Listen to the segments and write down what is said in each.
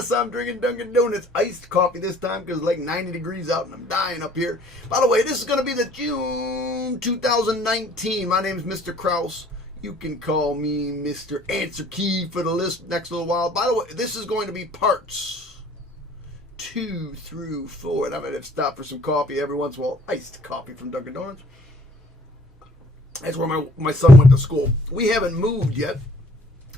Yes, I'm drinking Dunkin' Donuts iced coffee this time because it's like 90 degrees out and I'm dying up here. By the way, this is going to be the June 2019. My name is Mr. Krause. You can call me Mr. Answer Key for the list next little while. By the way, this is going to be parts 2 through 4. And I might have to stop for some coffee every once in a while. Iced coffee from Dunkin' Donuts. That's where my son went to school. We haven't moved yet,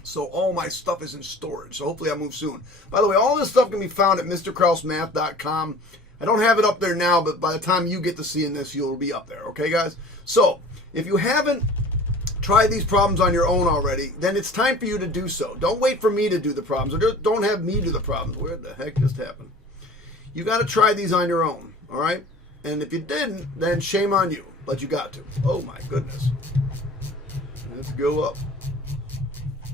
so all my stuff is in storage. So hopefully I'll move soon. By the way, all this stuff can be found at mrkrausemath.com. I don't have it up there now, but by the time you get to seeing this, you'll be up there. Okay, guys? So if you haven't tried these problems on your own already, then it's time for you to do so. Don't wait for me to do the problems, or don't have me do the problems. Where the heck just happened? You got to try these on your own, all right? And if you didn't, then shame on you. But you got to. Oh my goodness. Let's go up.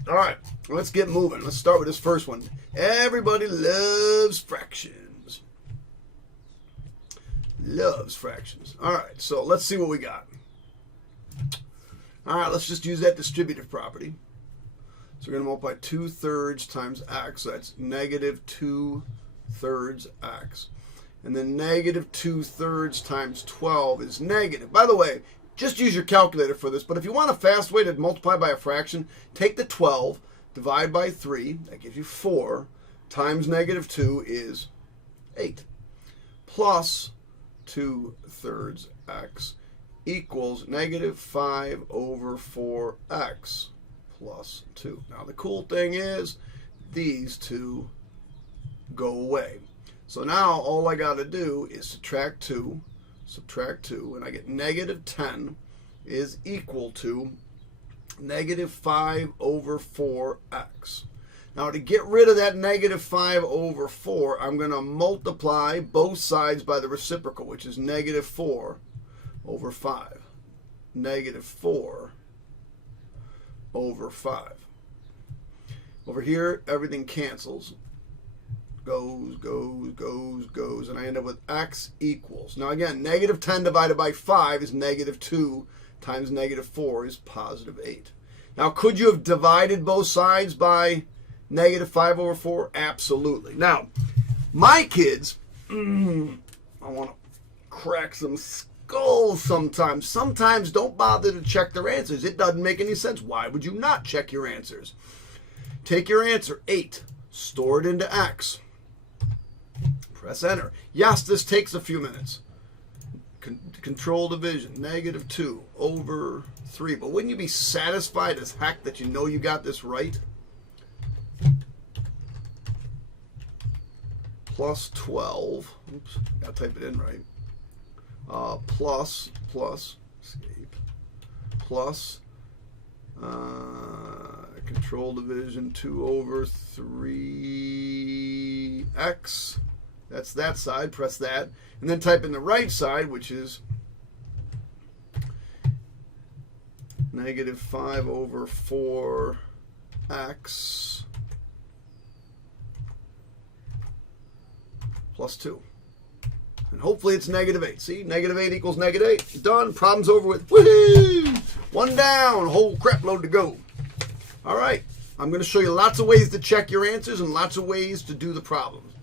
All right, let's get moving. Let's start with this first one. Everybody loves fractions. Loves fractions. All right, so let's see what we got. All right, let's just use that distributive property. So we're going to multiply 2/3 times x. So that's negative 2/3 x. And then negative 2/3 times 12 is negative. By the way, just use your calculator for this, but if you want a fast way to multiply by a fraction, take the 12, divide by 3, that gives you 4, times negative 2 is 8, plus 2/3 x equals negative 5 over 4x plus 2. Now the cool thing is, these two go away. So now all I got to do is subtract 2, and I get negative 10 is equal to negative 5 over 4x. Now to get rid of that negative 5 over 4, I'm going to multiply both sides by the reciprocal, which is negative 4 over 5. Negative 4 over 5. Over here, everything cancels. Goes, and I end up with x equals. Now again, negative 10 divided by 5 is negative 2 times negative 4 is positive 8. Now could you have divided both sides by negative 5 over 4? Absolutely. Now, my kids, I want to crack some skulls sometimes. Sometimes don't bother to check their answers. It doesn't make any sense. Why would you not check your answers? Take your answer, 8, store it into x. Press enter. Yes, this takes a few minutes. Control division, negative 2 over 3. But wouldn't you be satisfied as heck that you know you got this right? Plus 12. Oops, gotta type it in right. Plus, escape. Plus, control division 2 over 3x. That's that side. Press that. And then type in the right side, which is negative 5 over 4x plus 2. And hopefully it's negative 8. See? Negative 8 equals negative 8. Done. Problem's over with. Woohoo! One down. Whole crap load to go. All right. I'm going to show you lots of ways to check your answers and lots of ways to do the problems.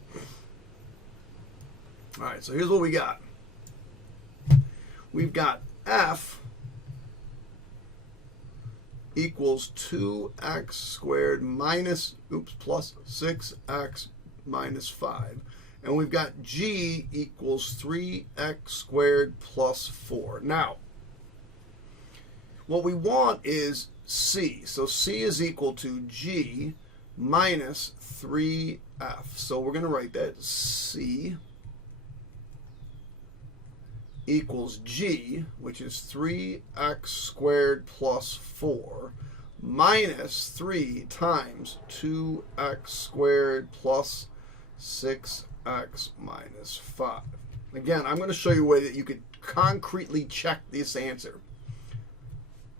All right, so here's what we got. We've got f equals 2x squared plus 6x minus 5. And we've got g equals 3x squared plus 4. Now, what we want is c. So c is equal to g minus 3f. So we're going to write that c equals g, which is 3x squared plus 4, minus 3 times 2x squared plus 6x minus 5. Again, I'm going to show you a way that you could concretely check this answer.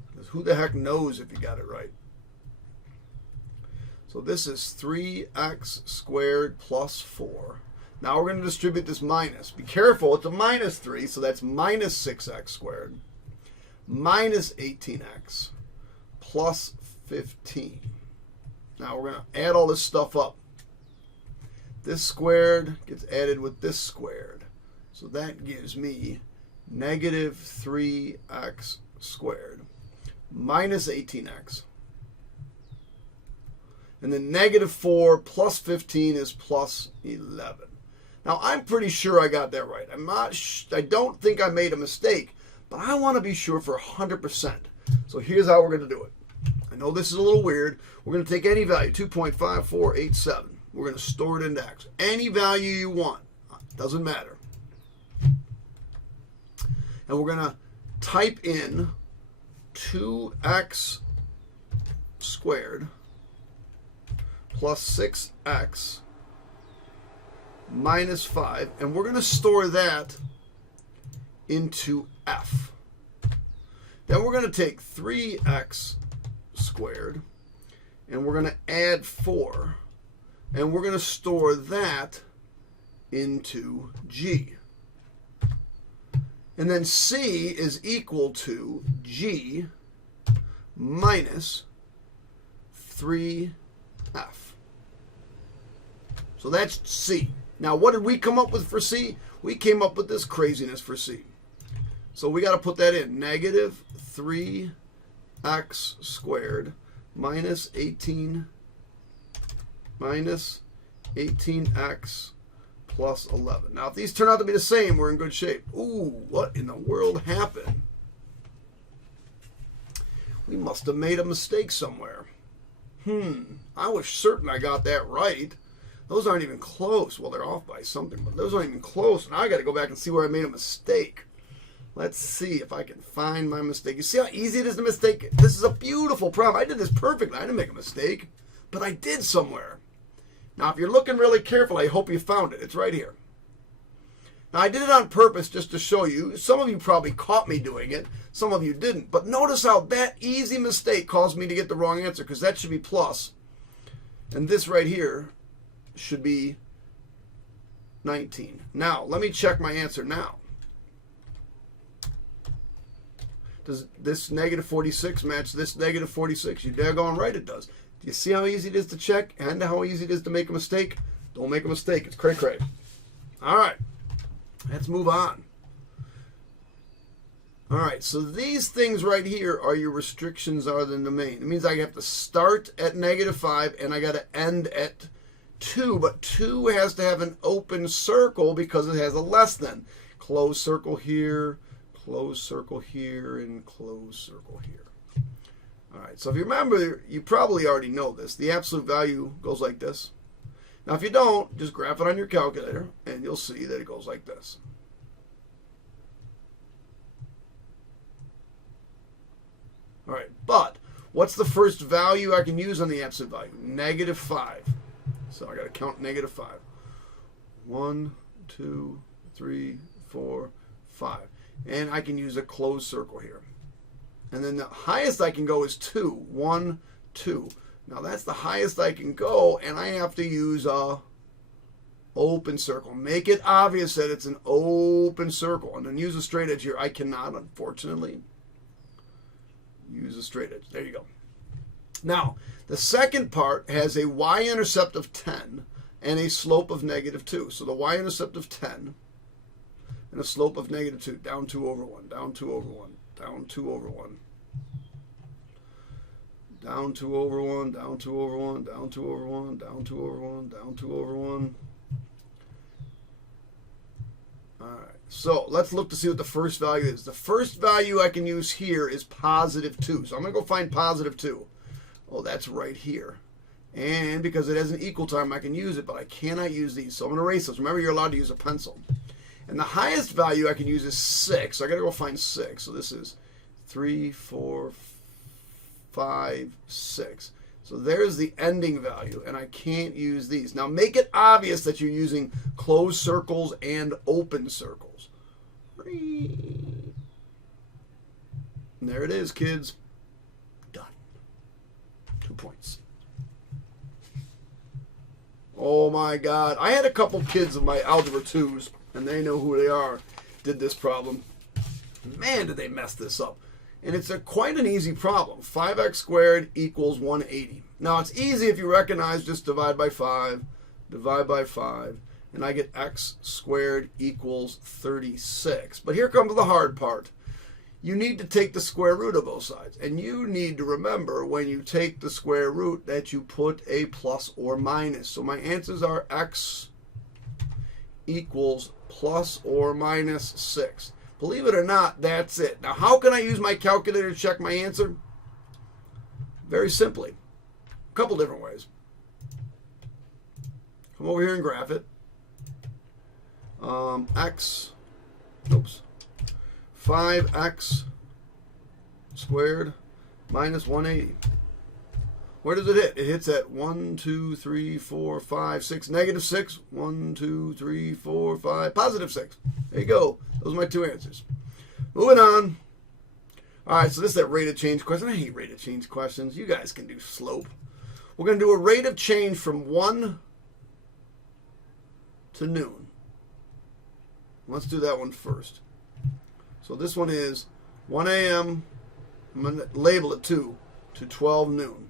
Because who the heck knows if you got it right? So this is 3x squared plus 4. Now we're going to distribute this minus. Be careful, it's a minus 3, so that's minus 6x squared minus 18x plus 15. Now we're going to add all this stuff up. This squared gets added with this squared. So that gives me negative 3x squared minus 18x. And then negative 4 plus 15 is plus 11. Now, I'm pretty sure I got that right. I don't think I made a mistake, but I want to be sure for 100%. So here's how we're going to do it. I know this is a little weird. We're going to take any value, 2.5487. We're going to store it into x. Any value you want. Doesn't matter. And we're going to type in 2x squared plus 6x minus 5, and we're going to store that into f. Then we're going to take 3x squared, and we're going to add 4, and we're going to store that into g. And then c is equal to g minus 3f. So that's c. Now, what did we come up with for c? We came up with this craziness for c. So we got to put that in. Negative 3x squared minus 18x plus 11. Now, if these turn out to be the same, we're in good shape. Ooh, what in the world happened? We must have made a mistake somewhere. I was certain I got that right. Those aren't even close. Well, they're off by something, but those aren't even close. Now I got to go back and see where I made a mistake. Let's see if I can find my mistake. You see how easy it is to mistake? This is a beautiful problem. I did this perfectly. I didn't make a mistake, but I did somewhere. Now, if you're looking really careful, I hope you found it. It's right here. Now, I did it on purpose just to show you. Some of you probably caught me doing it. Some of you didn't. But notice how that easy mistake caused me to get the wrong answer, because that should be plus. And this right here should be 19. Now, let me check my answer now. Does this negative 46 match this negative 46? You're daggone right it does. Do you see how easy it is to check and how easy it is to make a mistake? Don't make a mistake. It's cray-cray. All right. Let's move on. All right. So these things right here are your restrictions other than the main. It means I have to start at negative 5 and I got to end at 2. But 2 has to have an open circle because it has a less than. Closed circle here, closed circle here, and closed circle here. All right, so if you remember, you probably already know this. The absolute value goes like this. Now, if you don't, just graph it on your calculator, and you'll see that it goes like this. All right, but what's the first value I can use on the absolute value? Negative 5. So I got to count negative 5. 1, 2, 3, 4, 5. And I can use a closed circle here. And then the highest I can go is 2. 1, 2. Now that's the highest I can go, and I have to use a open circle. Make it obvious that it's an open circle. And then use a straight edge here. I cannot, unfortunately, use a straight edge. There you go. Now, the second part has a y-intercept of 10 and a slope of negative 2. So the y-intercept of 10 and a slope of negative 2. Down 2 over 1. Down 2 over 1. Down 2 over 1. Down 2 over 1. Down 2 over 1. Down 2 over 1. Down 2 over 1. Down 2 over 1. All right. So let's look to see what the first value is. The first value I can use here is positive 2. So I'm going to go find positive 2. Oh, that's right here. And because it has an equal time, I can use it, but I cannot use these. So I'm going to erase those. Remember, you're allowed to use a pencil. And the highest value I can use is 6. So I got to go find 6. So this is 3, 4, 5, 6. So there's the ending value, and I can't use these. Now make it obvious that you're using closed circles and open circles. And there it is, kids. Done. 2 points. Oh my God. I had a couple kids of my Algebra 2s, and they know who they are, did this problem. Man, did they mess this up. And it's quite an easy problem. 5x squared equals 180. Now, it's easy if you recognize just divide by 5, divide by 5, and I get x squared equals 36. But here comes the hard part. You need to take the square root of both sides. And you need to remember when you take the square root that you put a plus or minus. So my answers are x equals plus or minus 6. Believe it or not, that's it. Now, how can I use my calculator to check my answer? Very simply. A couple different ways. Come over here and graph it. 5x squared minus 180. Where does it hit? It hits at 1, 2, 3, 4, 5, 6, negative 6. 1, 2, 3, 4, 5, positive 6. There you go. Those are my two answers. Moving on. All right, so this is that rate of change question. I hate rate of change questions. You guys can do slope. We're going to do a rate of change from 1 to noon. Let's do that one first. So this one is 1 a.m., I'm going to label it 2, to 12 noon.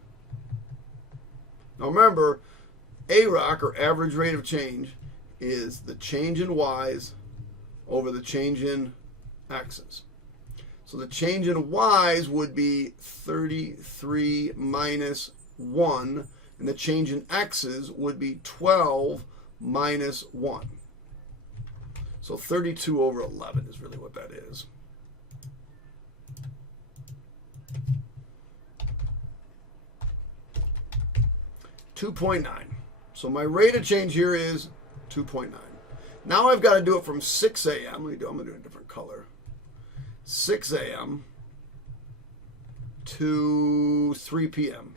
Now remember, AROC, or average rate of change, is the change in y's over the change in x's. So the change in y's would be 33 minus 1, and the change in x's would be 12 minus 1. So 32 over 11 is really what that is. .9. So my rate of change here is 2.9. Now I've got to do it from 6 a.m. I'm going to do a different color. 6 a.m. to 3 p.m.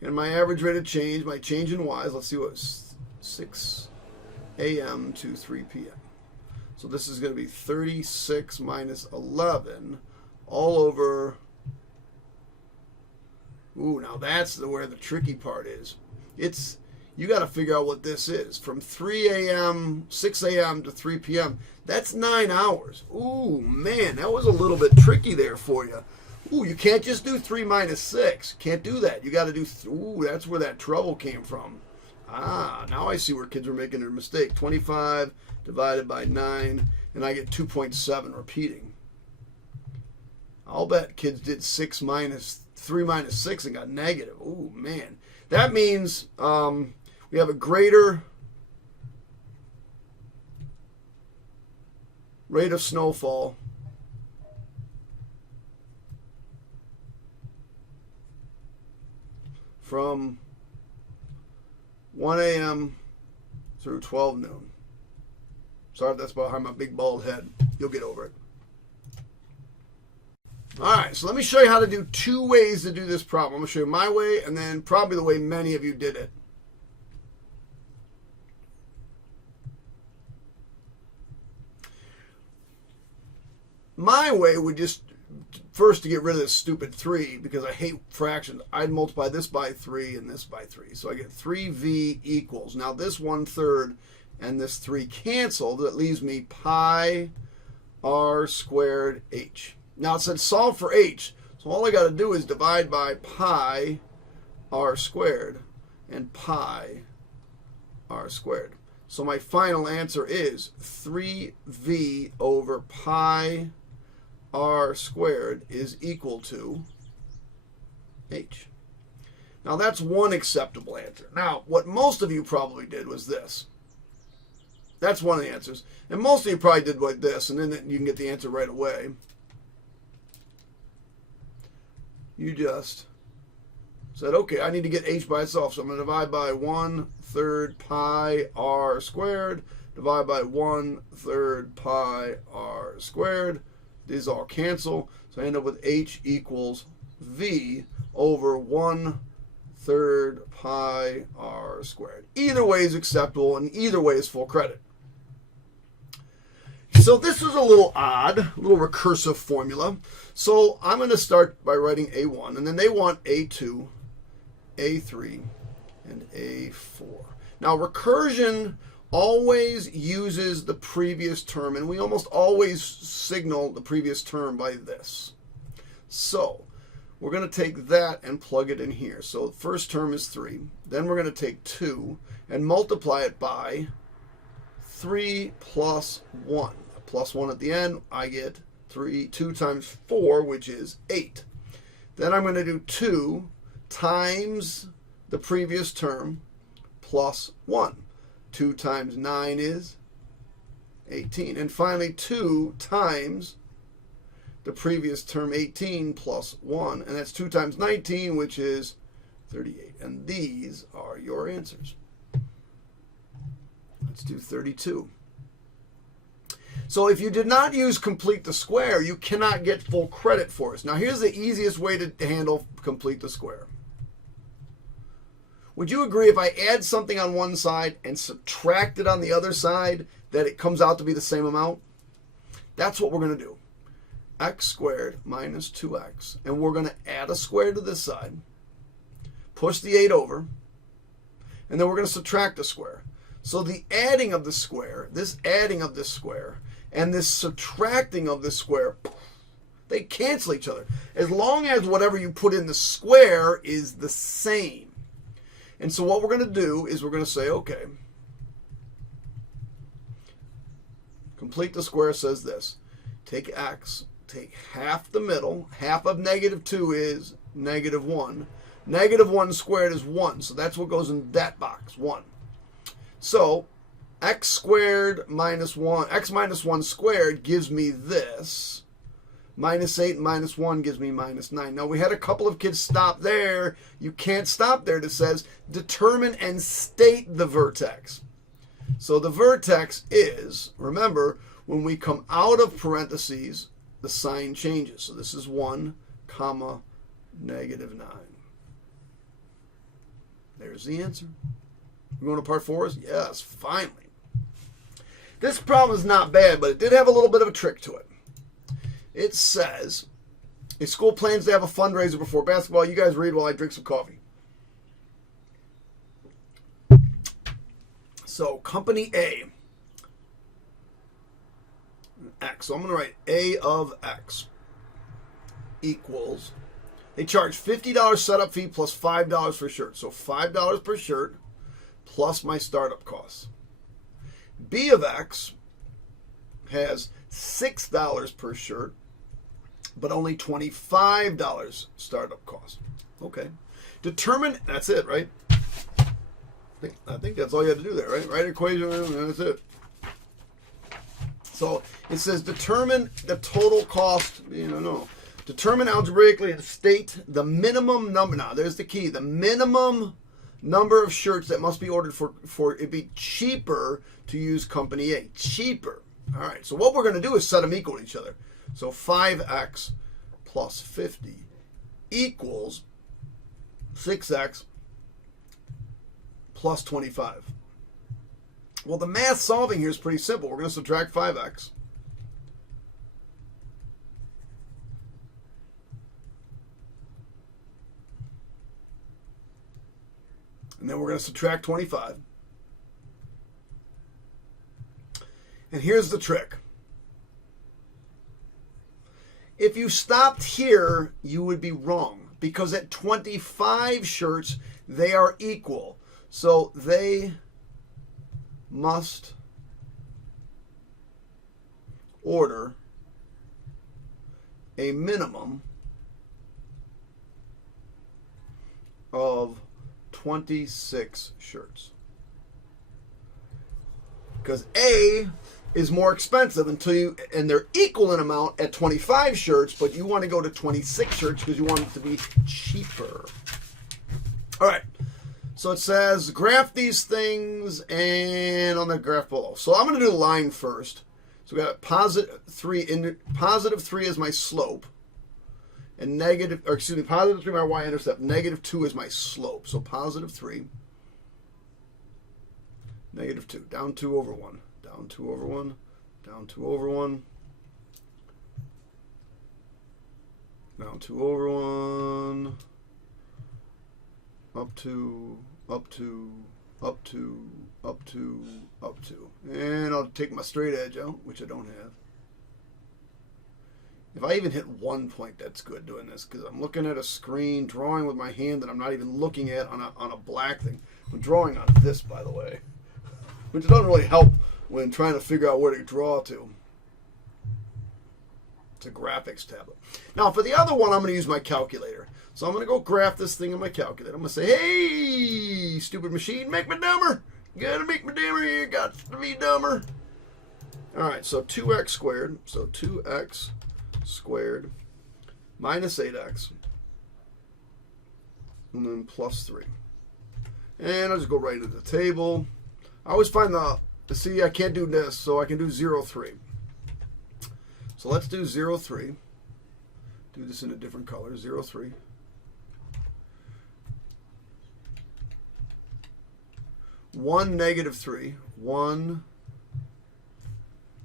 And my average rate of change, my change in y's, let's see what 6 a.m. to 3 p.m. So this is going to be 36 minus 11 all over. Ooh, now that's where the tricky part is. You got to figure out what this is. From 3 a.m., 6 a.m. to 3 p.m., that's 9 hours. Ooh, man, that was a little bit tricky there for you. Ooh, you can't just do 3 minus 6. Can't do that. You got to do, ooh, that's where that trouble came from. Ah, now I see where kids are making their mistake. 25 divided by 9, and I get 2.7 repeating. I'll bet kids did 3 minus 6 and got negative. Ooh, man. That means we have a greater rate of snowfall from 1 a.m. through 12 noon. Sorry if that's behind my big bald head. You'll get over it. All right, so let me show you how to do 2 ways to do this problem. I'm going to show you my way and then probably the way many of you did it. My way would just, first to get rid of this stupid 3, because I hate fractions, I'd multiply this by 3 and this by 3. So I get 3v equals. Now this 1/3 and this 3 cancel. That leaves me pi r squared h. Now it said solve for h, so all I got to do is divide by pi r squared and pi r squared. So my final answer is 3v over pi r squared is equal to h. Now that's one acceptable answer. Now what most of you probably did was this. That's one of the answers. And most of you probably did like this, and then you can get the answer right away. You just said, okay, I need to get h by itself, so I'm going to divide by 1/3 pi r squared, divide by 1/3 pi r squared. These all cancel, so I end up with h equals v over 1/3 pi r squared. Either way is acceptable, and either way is full credit. So this is a little odd, a little recursive formula. So I'm going to start by writing A1, and then they want A2, A3, and A4. Now recursion always uses the previous term, and we almost always signal the previous term by this. So we're going to take that and plug it in here. So the first term is 3. Then we're going to take 2 and multiply it by 3 plus 1. Plus 1 at the end, I get 2 times 4, which is 8. Then I'm going to do 2 times the previous term plus 1. 2 times 9 is 18. And finally, 2 times the previous term, 18, plus 1. And that's 2 times 19, which is 38. And these are your answers. Let's do 32. So if you did not use complete the square, you cannot get full credit for it. Now here's the easiest way to handle complete the square. Would you agree if I add something on one side and subtract it on the other side that it comes out to be the same amount? That's what we're going to do. X squared minus 2x. And we're going to add a square to this side, push the 8 over, and then we're going to subtract a square. So the adding of the square, this adding of this square, and this subtracting of this square, they cancel each other. As long as whatever you put in the square is the same. And so what we're going to do is we're going to say, okay, complete the square says this. Take x, take half the middle. Half of negative 2 is negative 1. Negative 1 squared is 1. So that's what goes in that box, 1. So x squared minus 1, x minus 1 squared gives me this. Minus 8 minus 1 gives me minus 9. Now, we had a couple of kids stop there. You can't stop there. It says determine and state the vertex. So the vertex is, remember, when we come out of parentheses, the sign changes. So this is 1, comma, negative 9. There's the answer. We're going to part 4? Yes, finally. This problem is not bad, but it did have a little bit of a trick to it. It says, a school plans to have a fundraiser before basketball. You guys read while I drink some coffee. So, company A, X. So I'm going to write A of X equals, they charge $50 setup fee plus $5 per shirt. So $5 per shirt plus my startup costs. B of X has $6 per shirt, but only $25 startup cost. Okay. Determine, that's it, right? I think that's all you have to do there, right? Write equation, that's it. So it says determine the total cost, no. Determine algebraically and state the minimum number. Now, there's the key. The minimum number of shirts that must be ordered for it be cheaper to use company A. Cheaper. All right. So what we're going to do is set them equal to each other. So 5x plus 50 equals 6x plus 25. Well, the math solving here is pretty simple. We're going to subtract 5x. And then we're going to subtract 25. And here's the trick. If you stopped here, you would be wrong. Because at 25 shirts, they are equal. So they must order a minimum of 26 shirts. Because A is more expensive and they're equal in amount at 25 shirts, but you want to go to 26 shirts because you want it to be cheaper. All right. So it says graph these things and on the graph below. So I'm going to do the line first. So we got positive 3 is my slope. And positive 3 my y-intercept, negative 2 is my slope. So positive 3, negative 2, down 2 over 1, down 2 over 1, down 2 over 1, down 2 over 1, up 2, up 2, up 2, up 2, up 2. And I'll take my straight edge out, which I don't have. If I even hit 1 point, that's good doing this, because I'm looking at a screen, drawing with my hand that I'm not even looking at on a black thing. I'm drawing on this, by the way, which doesn't really help when trying to figure out where to draw to. It's a graphics tablet. Now, for the other one, I'm going to use my calculator. So I'm going to go graph this thing on my calculator. I'm going to say, hey, stupid machine, make me dumber. You got to make me dumber. You got to be dumber. All right, so 2x squared. So 2x squared minus 8x. And then plus 3. And I'll just go right into the table. I always find see, I can't do this, so I can do 0, 3. So let's do 0, 3. Do this in a different color, 0, 3. 1, negative 3. 1,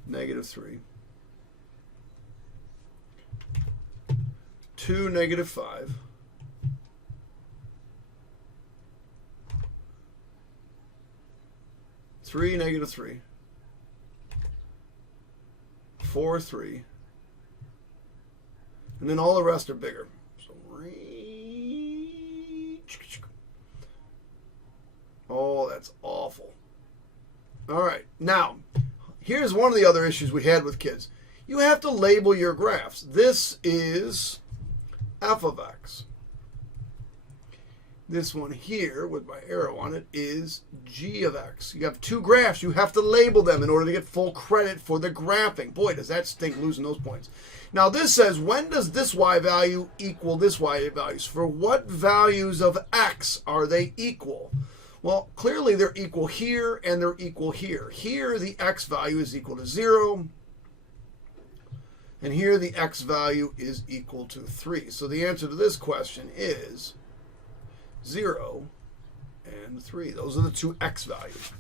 negative 3. 2, negative 5. 3, negative 3. 4, 3. And then all the rest are bigger. So, oh, that's awful. All right. Now, here's one of the other issues we had with kids. You have to label your graphs. This is f of x. This one here with my arrow on it is g of x. You have two graphs. You have to label them in order to get full credit for the graphing. Boy, does that stink losing those points. Now this says, when does this y value equal this y values? For what values of x are they equal? Well, clearly they're equal here and they're equal here. Here the x value is equal to 0. And here the x value is equal to 3. So the answer to this question is 0 and 3. Those are the two x values.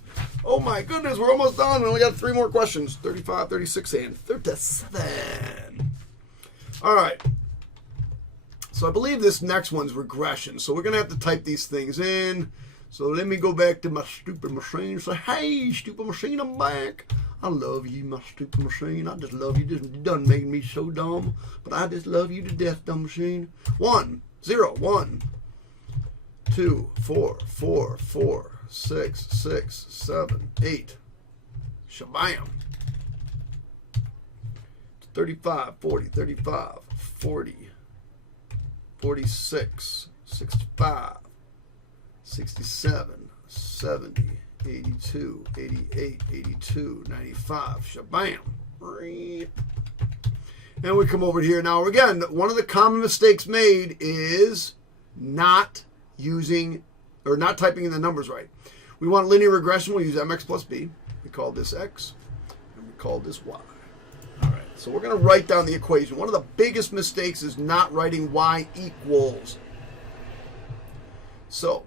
Oh my goodness, we're almost done. We only got 3 more questions. 35, 36, and 37. All right. So I believe this next one's regression. So we're going to have to type these things in. So let me go back to my stupid machine and say, hey, stupid machine, I'm back. I love you, my stupid machine. I just love you. You done made me so dumb. But I just love you to death, dumb machine. 1, 0, 1. 2, 4, 4, 4, 6, 6, 7, 8. Shabam. 35, 40, 35, 40, 46, 65, 67, 70, 82, 88, 82, 95. Shabam. And we come over here. Now, again, one of the common mistakes made is not using or not typing in the numbers right. We want linear regression. We'll use mx plus b. We call this x, and we call this y. All right, so we're going to write down the equation. One of the biggest mistakes is not writing y equals. So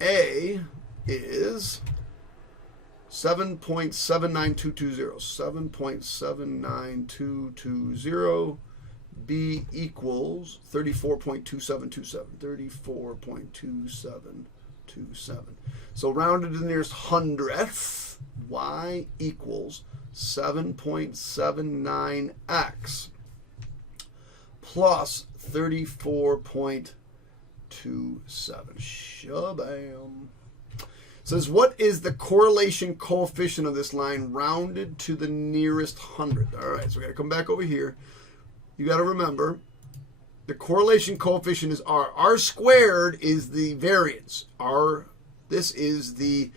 a is 7.79220. 7.79220. B equals 34.2727. 34.2727. So rounded to the nearest hundredth, y equals 7.79x plus 34.27. Shabam. Says, what is the correlation coefficient of this line rounded to the nearest hundredth? All right, so we got to come back over here. You got to remember, the correlation coefficient is r. R squared is the variance. This is the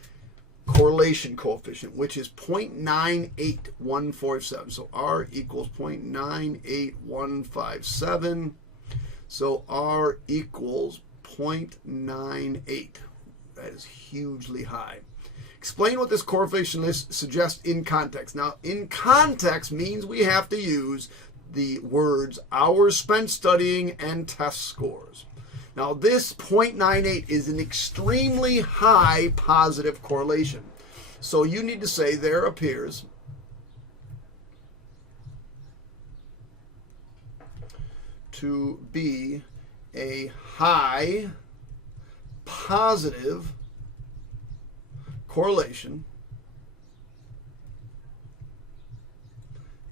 correlation coefficient, which is 0.98157. So r equals 0.98157. So r equals 0.98. That is hugely high. Explain what this coefficient suggests in context. Now, in context means we have to use the words hours spent studying and test scores. Now this 0.98 is an extremely high positive correlation. So you need to say there appears to be a high positive correlation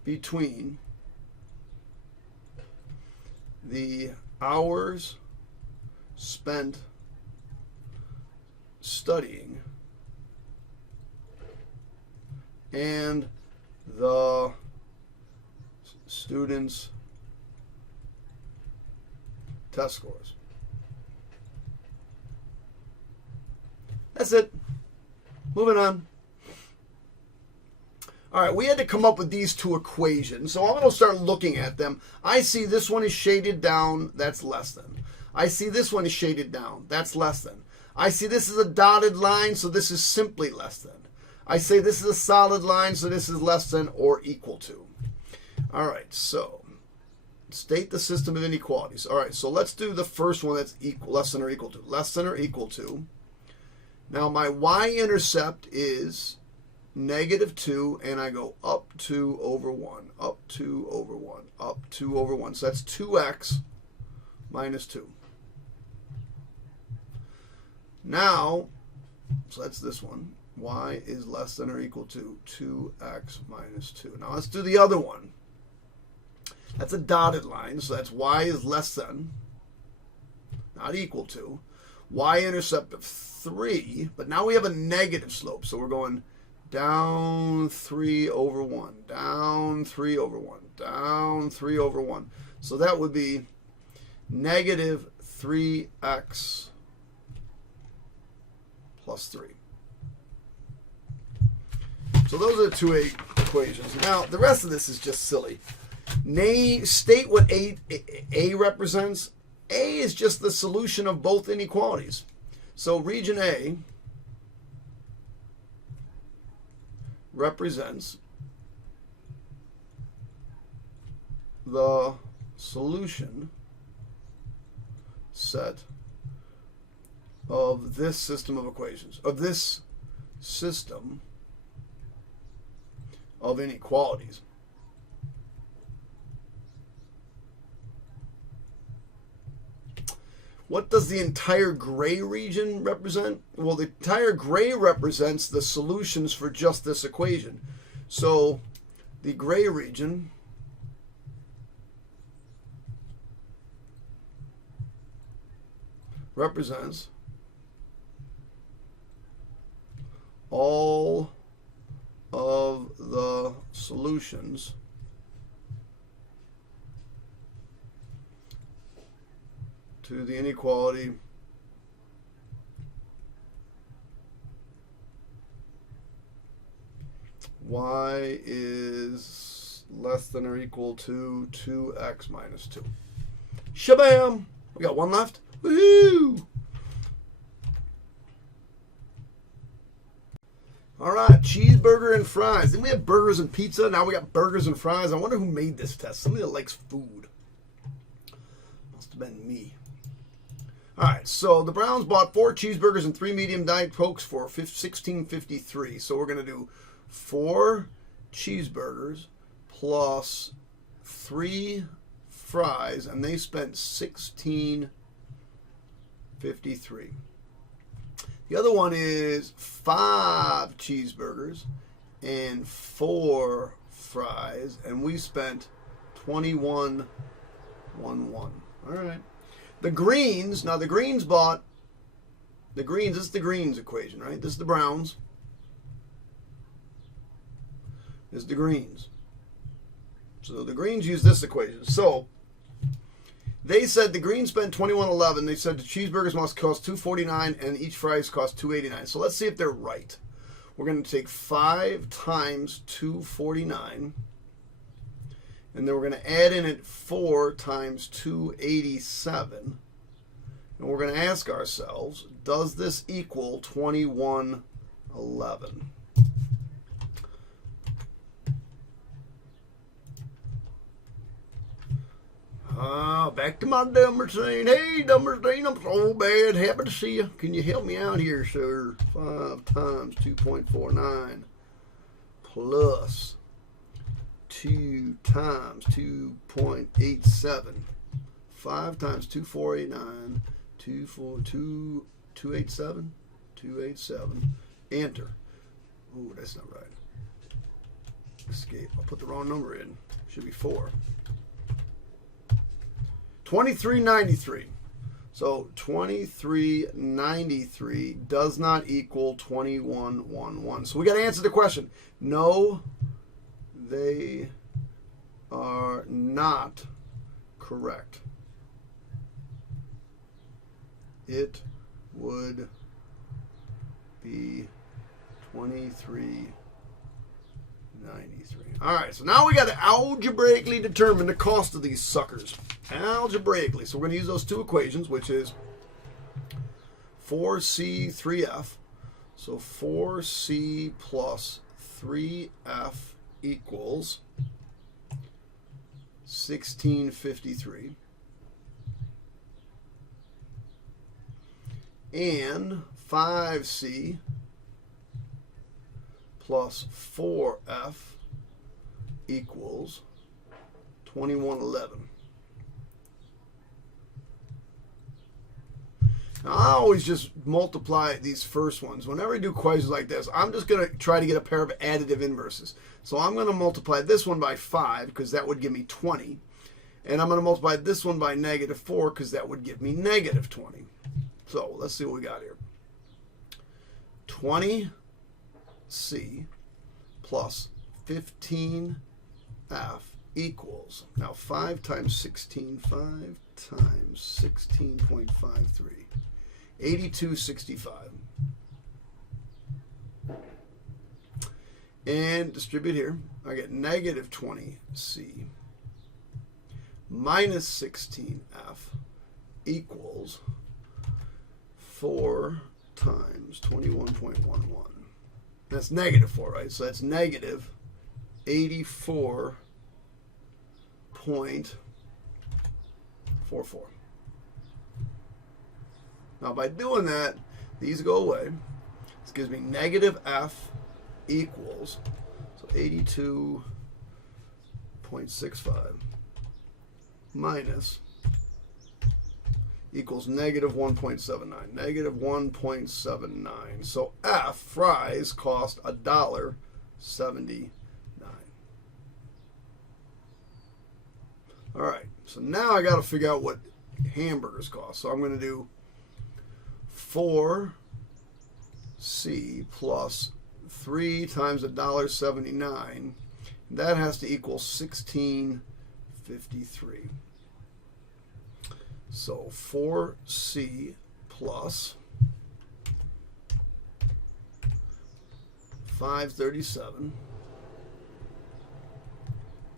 between the hours spent studying and the students' test scores. That's it. Moving on. All right, we had to come up with these two equations, so I'm going to start looking at them. I see this one is shaded down, that's less than. I see this one is shaded down, that's less than. I see this is a dotted line, so this is simply less than. I say this is a solid line, so this is less than or equal to. All right, so state the system of inequalities. All right, so let's do the first one that's equal, less than or equal to. Less than or equal to. Now my y-intercept is -2, and I go up 2 over 1, up 2 over 1, up 2 over 1. So that's 2x minus 2. Now, so that's this one. Y is less than or equal to 2x minus 2. Now let's do the other one. That's a dotted line, so that's y is less than, not equal to, y-intercept of 3, but now we have a negative slope, so we're going down 3 over 1, down 3 over 1, down 3 over 1. So that would be negative 3x plus 3. So those are the two equations. Now, the rest of this is just silly. State what A represents. A is just the solution of both inequalities. So region A represents the solution set of this system of equations, of this system of inequalities. What does the entire gray region represent? Well, the entire gray represents the solutions for just this equation. So the gray region represents all of the solutions to the inequality y is less than or equal to 2x minus 2. Shabam! We got one left. Woohoo! All right, cheeseburger and fries. Then we have burgers and pizza. Now we got burgers and fries. I wonder who made this test. Somebody that likes food. Must have been me. All right, so the Browns bought 4 cheeseburgers and 3 medium Diet Cokes for $16.53. So we're going to do 4 cheeseburgers plus 3 fries, and they spent $16.53. The other one is 5 cheeseburgers and 4 fries, and we spent $21.11. All right. The Greens, now the Greens bought, this is the Greens equation, right? This is the Browns. This is the Greens. So the Greens use this equation. So they said the Greens spent $21.11. They said the cheeseburgers must cost $2.49 and each fries cost $2.89. So let's see if they're right. We're going to take 5 times $2.49. And then we're going to add in it 4 times $2.87. And we're going to ask ourselves, does this equal $21.11? Back to my dumb machine. Hey, dumb machine, I'm so bad. Happy to see you. Can you help me out here, sir? 5 times 2.49 plus 2 times 2.87. 5 times 2.489. 287. 287. Enter. Ooh, that's not right. Escape. I put the wrong number in. Should be 4. 2393. So 2393 does not equal 2111. So we got to answer the question. No, they are not correct. It would be 2393. All right, so now we got to algebraically determine the cost of these suckers. Algebraically. So we're going to use those two equations, which is 4C3F. So 4C plus 3F equals 1653. And 5C plus 4F equals 2111. Now, I always just multiply these first ones. Whenever I do equations like this, I'm just going to try to get a pair of additive inverses. So I'm going to multiply this one by 5 because that would give me 20. And I'm going to multiply this one by negative 4 because that would give me negative 20. So let's see what we got here. 20C plus 15F equals, now 5 times 16, 5 times 16.53, 8265. And distribute here. I get negative 20C minus 16F equals 4 times 21.11. That's negative 4, right? So that's negative 84.44. Now by doing that, these go away. This gives me negative F equals, so 82.65 minus equals negative 1.79. Negative 1.79. So F, fries, cost $1.79. All right, so now I got to figure out what hamburgers cost. So I'm going to do 4C plus 3 times $1.79. That has to equal 16.53. So 4C plus 537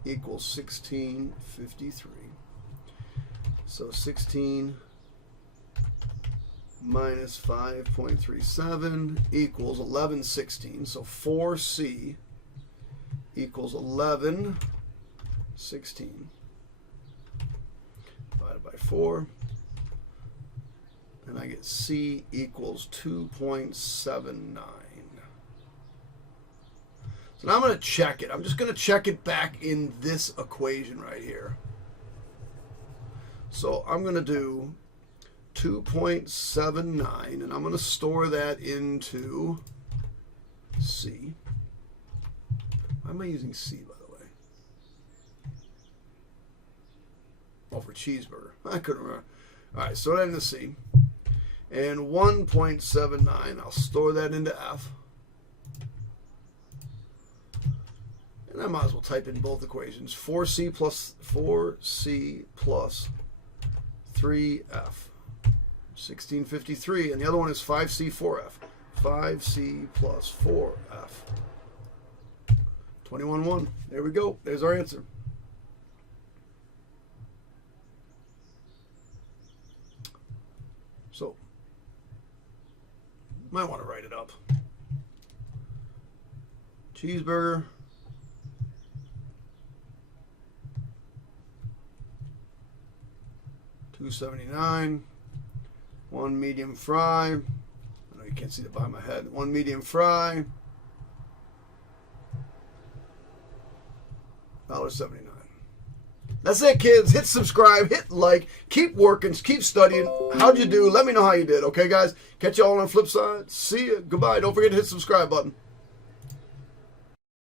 equals 1653. So 16 minus 5.37 equals 1116. So 4C equals 1116 divided by 4. And I get C equals 2.79. So now I'm going to check it. I'm just going to check it back in this equation right here. So I'm going to do 2.79, and I'm going to store that into C. Why am I using C, by the way? Oh, for cheeseburger. I couldn't remember. All right, store that into C. And 1.79, I'll store that into F. And I might as well type in both equations. 4C plus 3F. 1653. And the other one is 5C 4F. 5C plus 4F. 21.1. There we go. There's our answer. So, might want to write it up. Cheeseburger. $2.79. 1 medium fry. I know you can't see the bottom of my head. 1 medium fry. $1.79. That's it, kids. Hit subscribe, hit like, keep working, keep studying. How'd you do? Let me know how you did. Okay, guys? Catch y'all on the flip side. See ya. Goodbye. Don't forget to hit the subscribe button.